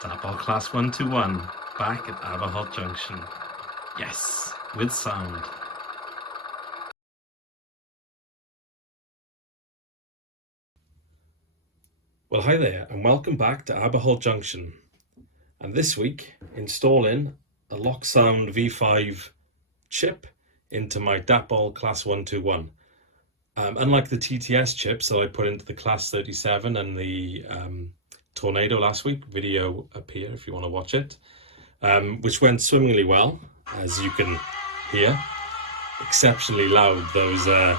Dapol Class 121 back at Aberhot Junction. Yes, with sound. Well, hi there, and welcome back to Aberhot Junction. And this week, installing a Loksound V5 chip into my Dapol Class 121. Unlike the TTS chips that I put into the Class 37 and the Tornado last week, video up here if you want to watch it, which went swimmingly well, as you can hear. Exceptionally loud those the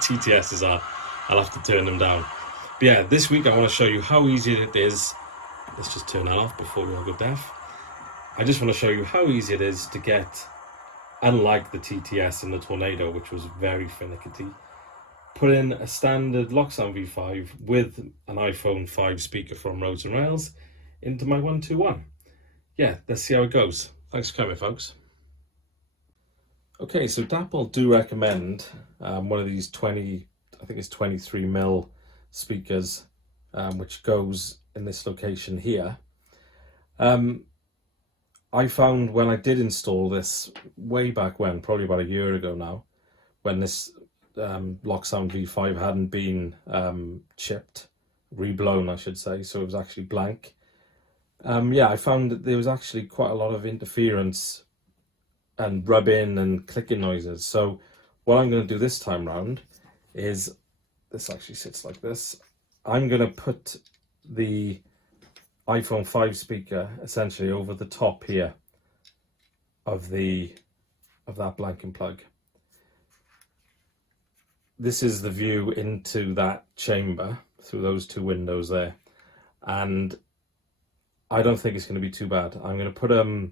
TTSs are. I'll have to turn them down. But yeah, this week I want to show you how easy it is. Let's just turn that off before we all go deaf. I just want to show you how easy it is to get, unlike the TTS and the Tornado, which was very finicky, put in a standard Loksound V5 with an iPhone 5 speaker from Roads and Rails into my 121. Yeah, let's see how it goes. Thanks for coming, folks. Okay, so Dapol do recommend one of these 23mm speakers, which goes in this location here. I found when I did install this way back when, probably about a year ago now, when this Loksound V5 hadn't been chipped, reblown I should say, so it was actually blank. Yeah, I found that there was actually quite a lot of interference and rubbing and clicking noises. So what I'm going to do this time round is, this actually sits like this, I'm going to put the iPhone 5 speaker essentially over the top here of that blanking plug. This is the view into that chamber through those two windows there, and I don't think it's going to be too bad. I'm going to put a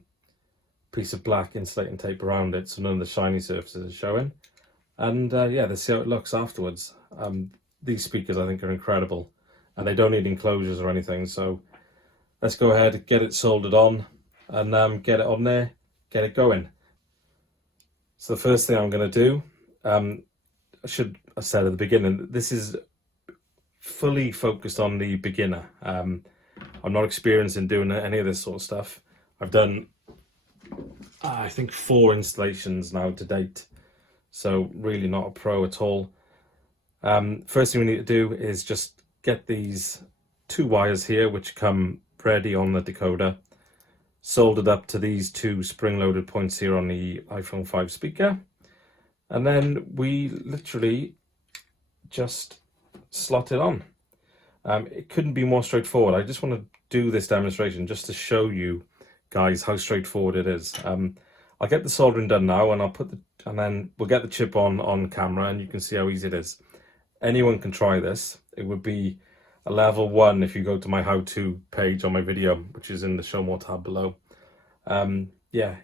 piece of black insulating tape around it so none of the shiny surfaces are showing, and yeah, let's see how it looks afterwards. These speakers I think are incredible, and they don't need enclosures or anything, so let's go ahead, get it soldered on, and get it on there, get it going. So the first thing I'm going to do, I should have said at the beginning, this is fully focused on the beginner. I'm not experienced in doing any of this sort of stuff. I've done, I think, 4 installations now to date, so really not a pro at all. First thing we need to do is just get these 2 wires here, which come ready on the decoder, soldered up to these 2 spring-loaded points here on the iPhone 5 speaker, and then we literally just slot it on. It couldn't be more straightforward. I just want to do this demonstration just to show you guys how straightforward it is. I'll get the soldering done now, and and then we'll get the chip on camera, and you can see how easy it is. Anyone can try this. It would be a level 1 if you go to my how-to page on my video, which is in the show more tab below. Yeah,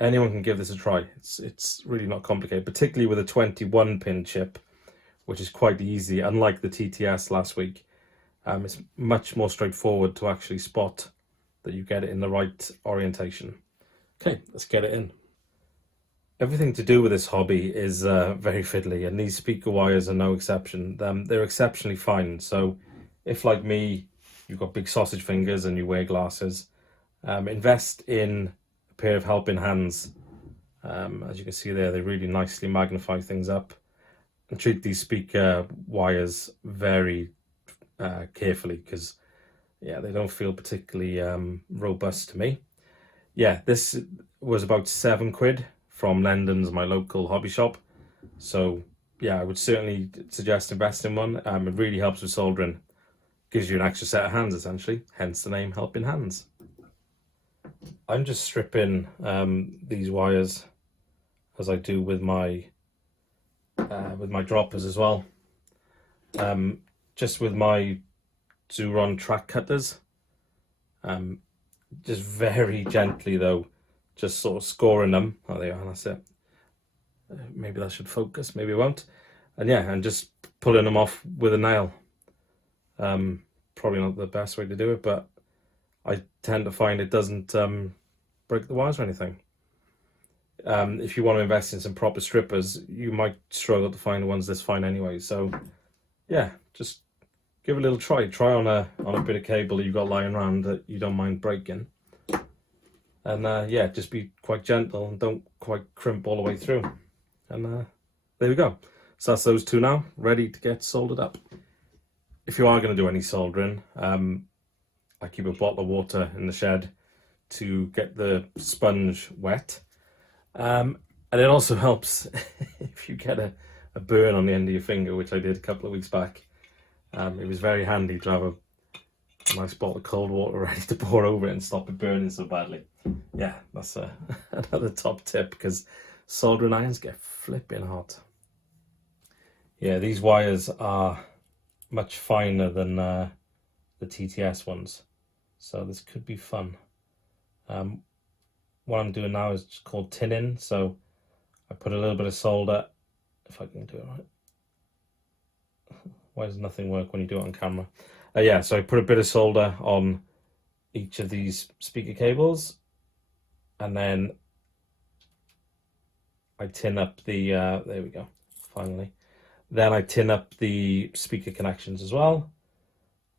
anyone can give this a try. It's really not complicated, particularly with a 21-pin chip, which is quite easy. Unlike the TTS last week, it's much more straightforward to actually spot that you get it in the right orientation. Okay, let's get it in. Everything to do with this hobby is very fiddly, and these speaker wires are no exception. They're exceptionally fine, so if, like me, you've got big sausage fingers and you wear glasses, invest in a pair of helping hands. As you can see there, they really nicely magnify things up, and treat these speaker wires very carefully, because yeah, they don't feel particularly robust to me. Yeah, this was about £7 from Lendons, my local hobby shop. So yeah, I would certainly suggest investing in one. It really helps with soldering. Gives you an extra set of hands essentially, hence the name Helping Hands. I'm just stripping these wires as I do with my droppers as well. Just with my Zuron track cutters. Just very gently though, just sort of scoring them. Oh, there you are, that's it. Maybe that should focus, maybe it won't. And yeah, and just pulling them off with a nail. Probably not the best way to do it, but I tend to find it doesn't break the wires or anything. If you want to invest in some proper strippers, you might struggle to find the ones this fine anyway. So yeah, just give it a little try. Try on a bit of cable you've got lying around that you don't mind breaking. And yeah, just be quite gentle and don't quite crimp all the way through. And there we go. So that's those two now, ready to get soldered up. If you are going to do any soldering, I keep a bottle of water in the shed to get the sponge wet. And it also helps if you get a burn on the end of your finger, which I did a couple of weeks back. It was very handy to have a nice bottle of cold water ready to pour over it and stop it burning so badly. Yeah, that's another top tip, because soldering irons get flipping hot. Yeah, these wires are much finer than the TTS ones, so this could be fun. What I'm doing now is just called tinning, so I put a little bit of solder, if I can do it right. Why does nothing work when you do it on camera? Yeah, so I put a bit of solder on each of these speaker cables, and then I tin up the, there we go, finally. Then I tin up the speaker connections as well,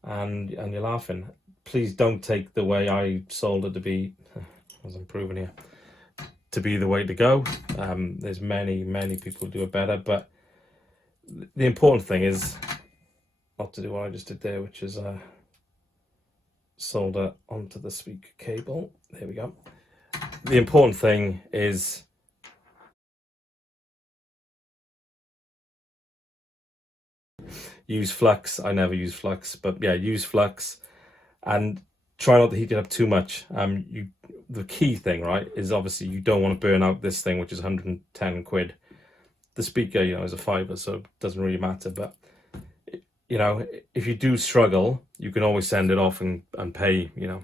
and you're laughing. Please don't take the way I soldered to be, as I'm proving here, to be the way to go. There's many people who do it better, but the important thing is not to do what I just did there, which is solder onto the speaker cable. There we go. The important thing is use flux. I never use flux, but yeah, use flux and try not to heat it up too much. The key thing, right, is obviously you don't want to burn out this thing, which is 110 quid. The speaker, you know, is a fiver, so it doesn't really matter. But you know, if you do struggle, you can always send it off and pay, you know,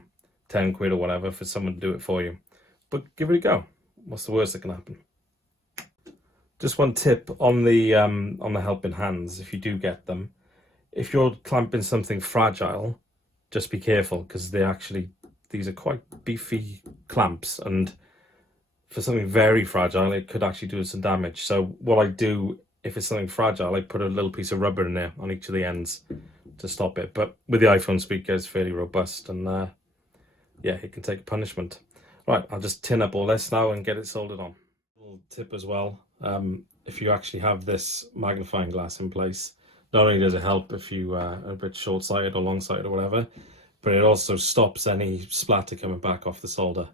10 quid or whatever for someone to do it for you. But give it a go. What's the worst that can happen? Just one tip on the helping hands, if you do get them. If you're clamping something fragile, just be careful, because these are quite beefy clamps, and for something very fragile, it could actually do some damage. So what I do, if it's something fragile, I put a little piece of rubber in there on each of the ends to stop it. But with the iPhone speaker, it's fairly robust, and yeah, it can take punishment. Right, I'll just tin up all this now and get it soldered on. Little tip as well, if you actually have this magnifying glass in place, not only does it help if you are a bit short-sighted or long-sighted or whatever, but it also stops any splatter coming back off the solder.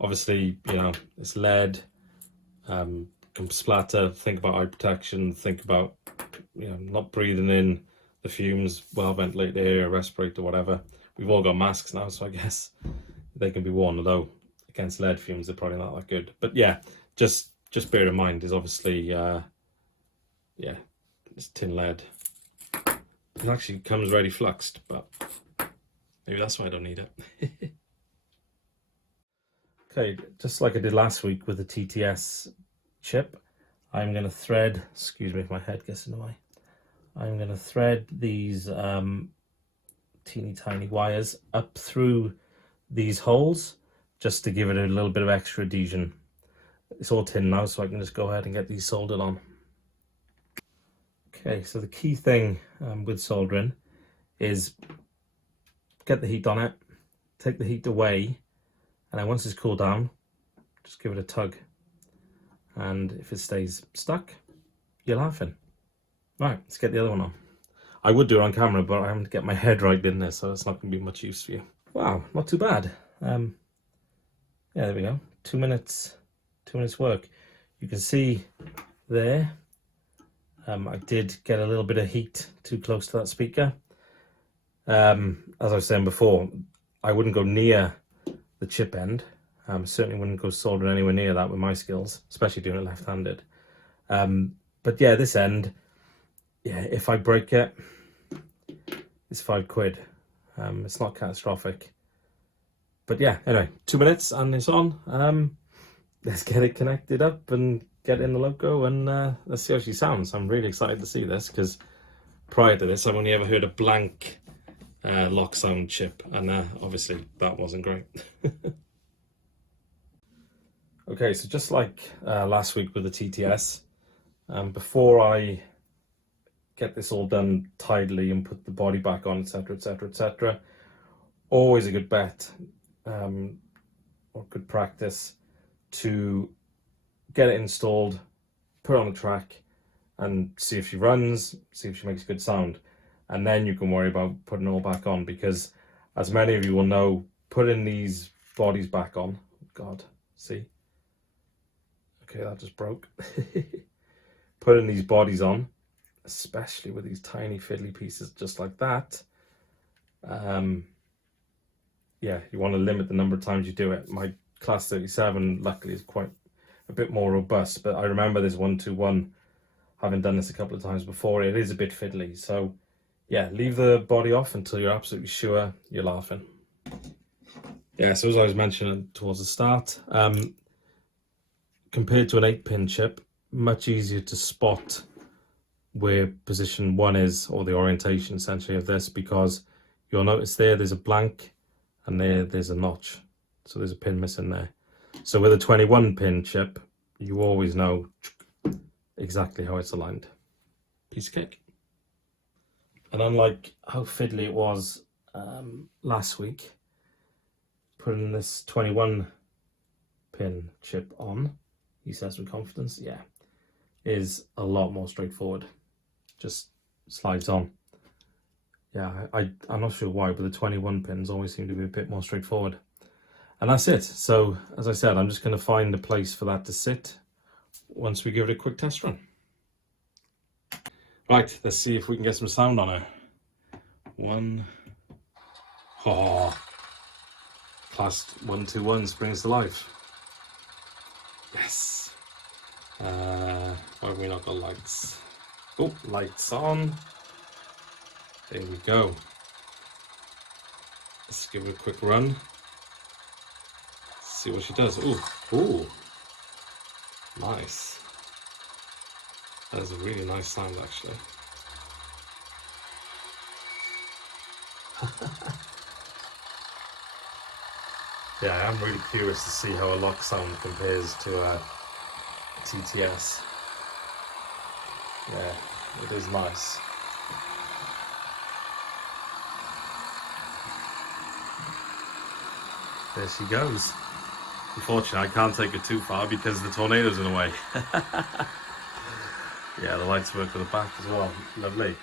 Obviously, you know, it's lead, can splatter. Think about eye protection, think about, you know, not breathing in the fumes, well-ventilated air, respirator, whatever. We've all got masks now, so I guess they can be worn, although against lead fumes, they're probably not that good. But yeah, just bear in mind, is obviously, yeah, it's tin lead. It actually comes ready fluxed, but maybe that's why I don't need it. Okay, just like I did last week with the TTS chip, I'm going to thread, excuse me if my head gets in the way, I'm going to thread these teeny tiny wires up through these holes just to give it a little bit of extra adhesion. It's all tin now, so I can just go ahead and get these soldered on. Okay, so the key thing with soldering is get the heat on it, take the heat away, and then once it's cooled down, just give it a tug. And if it stays stuck, you're laughing. Right, let's get the other one on. I would do it on camera, but I haven't get my head right in there, so it's not going to be much use for you. Wow, not too bad. Yeah, there we go. 2 minutes work. You can see there, I did get a little bit of heat too close to that speaker. As I was saying before, I wouldn't go near the chip end. Certainly wouldn't go soldering anywhere near that with my skills, especially doing it left-handed. But yeah, this end, yeah, if I break it, it's 5 quid. It's not catastrophic. But yeah, anyway, 2 minutes and it's on. Let's get it connected up and get in the Loco, and let's see how she sounds. I'm really excited to see this, because prior to this, I've only ever heard a blank Loksound chip, and obviously that wasn't great. Okay, so just like last week with the TTS, before I get this all done tidily and put the body back on, etc, etc, etc. Always a good bet, or good practice, to get it installed, put it on the track, and see if she runs, see if she makes good sound. And then you can worry about putting it all back on, because as many of you will know, putting these bodies back on, God, see? Okay, that just broke. Putting these bodies on, especially with these tiny fiddly pieces just like that, yeah, you want to limit the number of times you do it. My Class 37 luckily is quite a bit more robust, but I remember this 121, having done this a couple of times before, it is a bit fiddly. So yeah, leave the body off until you're absolutely sure you're laughing. Yeah, so as I was mentioning towards the start, compared to an 8-pin chip, much easier to spot where position 1 is, or the orientation essentially of this, because you'll notice there's a blank, and there's a notch, so there's a pin missing there. So with a 21-pin chip, you always know exactly how it's aligned. Piece of cake. And unlike how fiddly it was last week, putting this 21-pin chip on, he says with confidence, yeah, is a lot more straightforward. Just slides on. Yeah, I'm not sure why, but the 21 pins always seem to be a bit more straightforward. And that's it. So, as I said, I'm just going to find a place for that to sit once we give it a quick test run. Right, let's see if we can get some sound on her. One. Oh, Class 121 springs to life. Yes. Why have we not got lights? Oh, lights on. There we go. Let's give it a quick run. See what she does. Ooh, ooh, nice. That is a really nice sound, actually. Yeah, I'm really curious to see how a Loksound compares to a TTS. Yeah, it is nice. There she goes. Unfortunately, I can't take it too far because the tornado's in the way. Yeah, the lights work for the back as well. Lovely.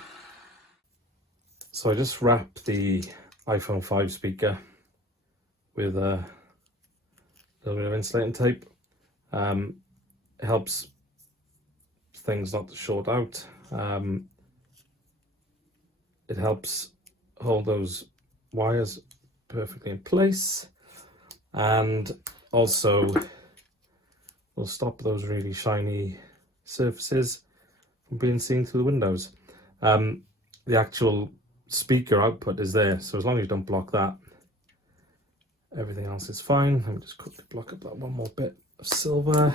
So I just wrapped the iPhone 5 speaker with a little bit of insulating tape. It helps things not to short out. It helps hold those wires perfectly in place, and also will stop those really shiny surfaces from being seen through the windows. The actual speaker output is there, so as long as you don't block that, everything else is fine. Let me just quickly block up that one more bit of silver.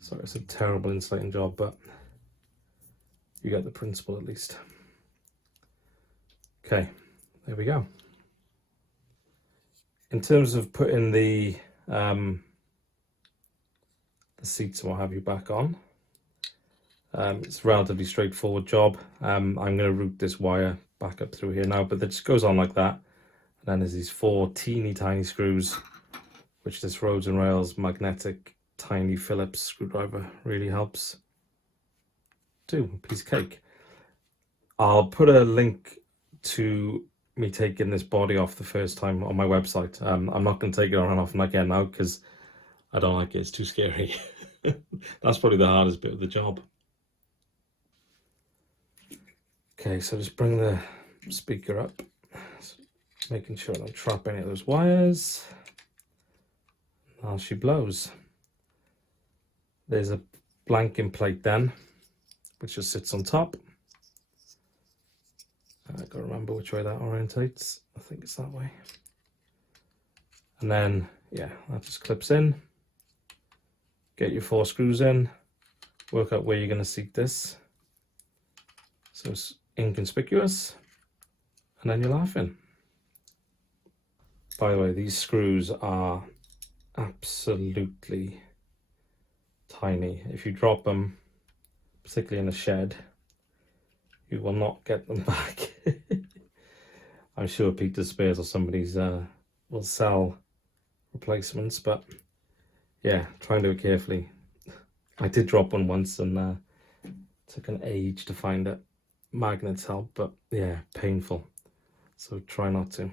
Sorry, it's a terrible insulating job, but you get the principle at least. Okay, there we go. In terms of putting the seats and what have you back on, it's a relatively straightforward job. I'm going to route this wire back up through here now, but it just goes on like that. And then there's these 4 teeny tiny screws, which this Rhodes and Rails magnetic tiny Phillips screwdriver really helps do. A piece of cake. I'll put a link to me taking this body off the first time on my website. I'm not going to take it on and off again now because I don't like it. It's too scary. That's probably the hardest bit of the job. Okay, so just bring the speaker up, making sure I don't trap any of those wires. Now she blows. There's a blanking plate then, which just sits on top. I've got to remember which way that orientates. I think it's that way. And then, yeah, that just clips in. Get your 4 screws in. Work out where you're going to seat this, so it's inconspicuous. And then you're laughing. By the way, these screws are absolutely tiny. If you drop them, particularly in a shed, you will not get them back. I'm sure Peter Spears or somebody's will sell replacements, but yeah, try and do it carefully. I did drop one once and took an age to find it. Magnets help, but yeah, painful. So try not to.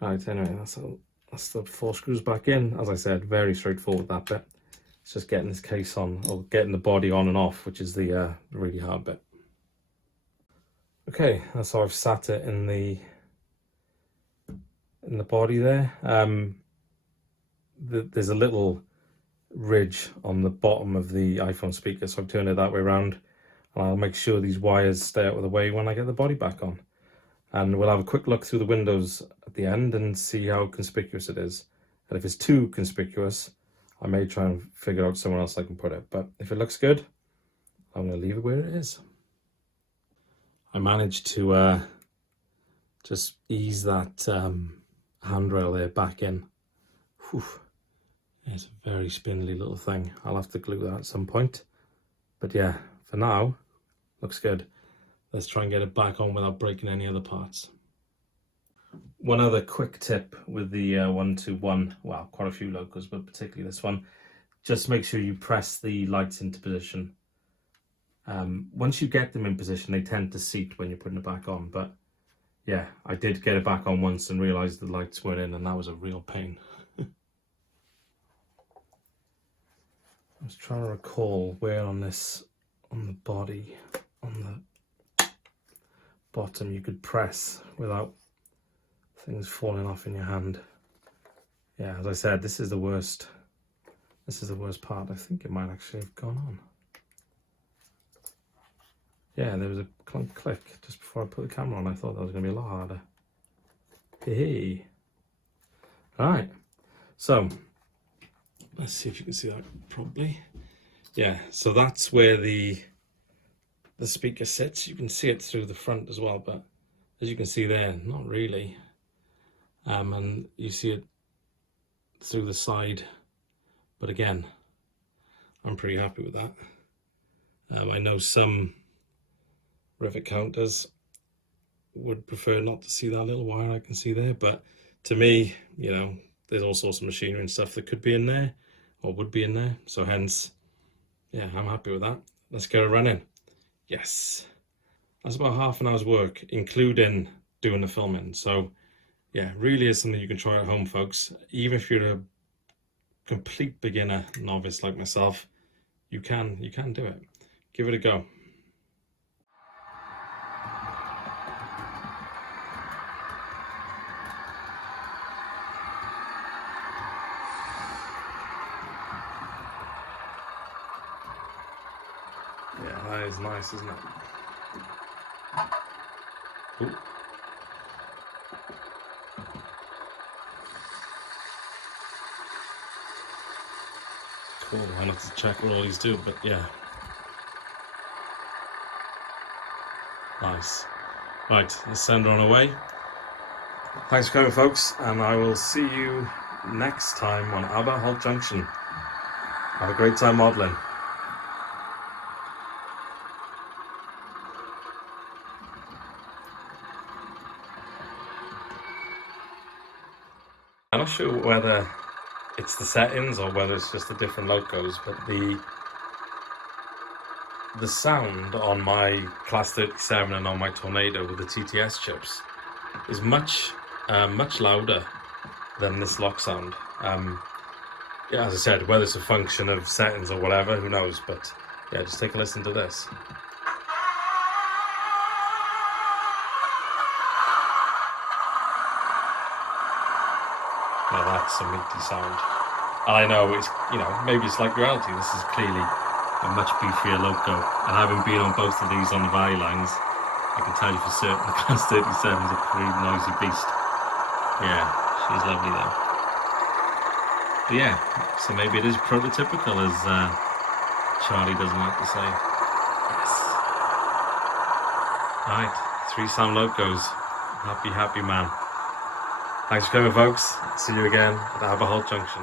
Right, anyway, that's the 4 screws back in. As I said, very straightforward, that bit. It's just getting this case on, or getting the body on and off, which is the really hard bit. Okay, that's how I've sat it in the body there. There's a little ridge on the bottom of the iPhone speaker, so I've turned it that way around, and I'll make sure these wires stay out of the way when I get the body back on. And we'll have a quick look through the windows at the end and see how conspicuous it is. And if it's too conspicuous, I may try and figure out somewhere else I can put it. But if it looks good, I'm going to leave it where it is. I managed to just ease that handrail there back in. Whew. It's a very spindly little thing. I'll have to glue that at some point. But yeah, for now, looks good. Let's try and get it back on without breaking any other parts. One other quick tip with the 121, well, quite a few Locos, but particularly this one, just make sure you press the lights into position. Once you get them in position, they tend to seat when you're putting it back on. But yeah, I did get it back on once and realised the lights weren't in, and that was a real pain. I was trying to recall where on the body, on the bottom, you could press without things falling off in your hand. Yeah, as I said, this is the worst part. I think it might actually have gone on. Yeah, there was a clunk click just before I put the camera on. I thought that was going to be a lot harder. Hey. Alright, so let's see if you can see that properly. Yeah, so that's where the speaker sits. You can see it through the front as well, but as you can see there, not really. And you see it through the side, but again, I'm pretty happy with that. I know some rivet counters would prefer not to see that little wire I can see there, but to me, you know, there's all sorts of machinery and stuff that could be in there or would be in there, so hence, yeah, I'm happy with that. Let's get it running. Yes, that's about half an hour's work, including doing the filming. So yeah, really is something you can try at home, folks. Even if you're a complete beginner, novice like myself, you can do it. Give it a go. Yeah, that is nice, isn't it? Ooh. Cool, I'll have to check what all these do, but yeah. Nice. Right, let's send her on her way. Thanks for coming, folks, and I will see you next time on Albert Holt Junction. Have a great time modelling. I'm not sure whether it's the settings or whether it's just the different Locos, but the sound on my Class 37 and on my Tornado with the TTS chips is much louder than this Loksound. Yeah, as I said, whether it's a function of settings or whatever, who knows, but yeah, just take a listen to this. Now that's a meaty sound. And I know it's, you know, maybe it's like reality. This is clearly a much beefier Loco. And having been on both of these on the valley lines, I can tell you for certain the Class 37 is a pretty noisy beast. Yeah, she's lovely though. But yeah, so maybe it is prototypical, as Charlie doesn't like to say. Yes. Alright, 3 Sound Locos. Happy man. Thanks for coming, folks. See you again at Albert Holt Junction.